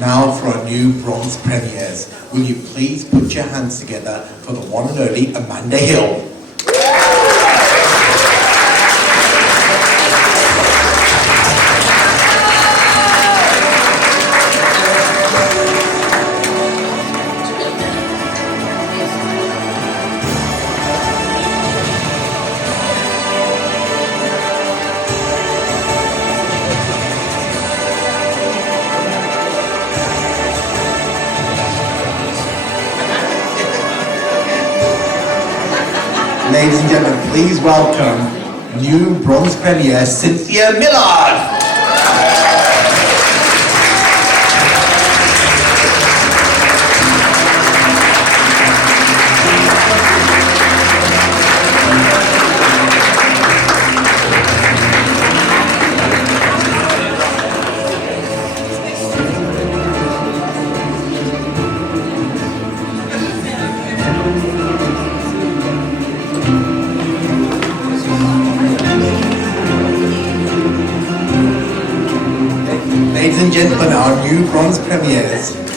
Now for our new bronze premieres. Will you please put your hands together for the one and only Amanda Hill. Ladies and gentlemen, please welcome new bronze premier Cynthia Millard. Ladies and gentlemen, our new bronze premieres.